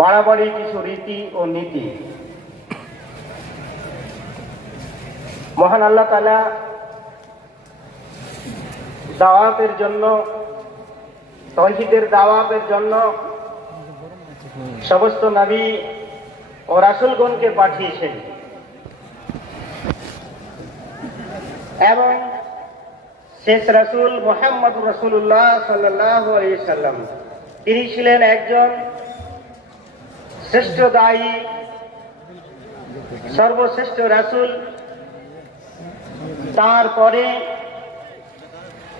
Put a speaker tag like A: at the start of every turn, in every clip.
A: বাড়াবাড়ি কিছু রীতি ও নীতি। মহান আল্লাহ তালা দাওয়াতের জন্য, তহিদের দাওয়াতের জন্য সমস্ত নবী ও রাসুলগণকে পাঠিয়েছেন। এবং শেষ রাসুল মোহাম্মদ রসুল্লাহ সাল্লাহ সাল্লাম, তিনি ছিলেন একজন শ্রেষ্ঠ দায়ী সর্বশ্রেষ্ঠ রাসুল। তারপরে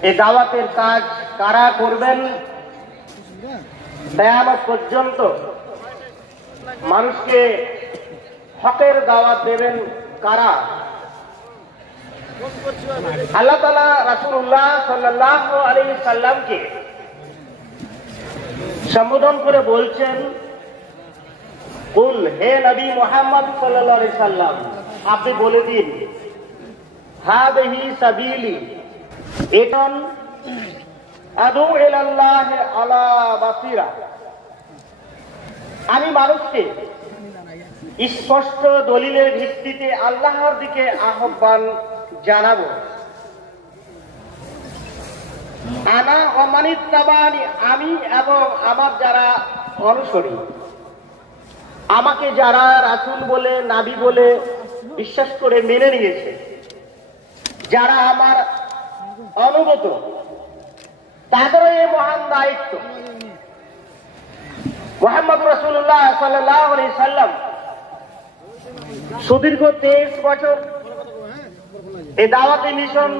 A: এই দাওয়াতের কাজ কারা করবেন? দয়ামত পর্যন্ত মানুষকে হকের দাওয়াত দেবেন কারা? আল্লাহ তালা রাসুল্লাহ সাল্লাহ আলী সাল্লামকে সম্বোধন করে বলছেন কুল হে নবী মোহাম্মদ সাল্লাহ আলি সাল্লাম, আপনি বলে দিন, হাদহি সাবিলি, এটন আদু ইলাল্লাহ আলা বাসিরা। আমি মানুষকে স্পষ্ট দলিলের ভিত্তিতে আল্লাহর দিকে আহ্বান জানাব। আনা অমানিত আমি এবং আমার যারা অনুসরী। আমাকে যারা রাসুল বলে, নাবি বলে বিশ্বাস করে মেনে নিয়েছে, যারা আমার অনুগত, তাদেরও এই মহান দায়িত্ব। মোহাম্মদ রসুল্লাহ সাল্লাহ আলি সাল্লাম সুদীর্ঘ তেইশ বছর এই দাওয়াতি মিশন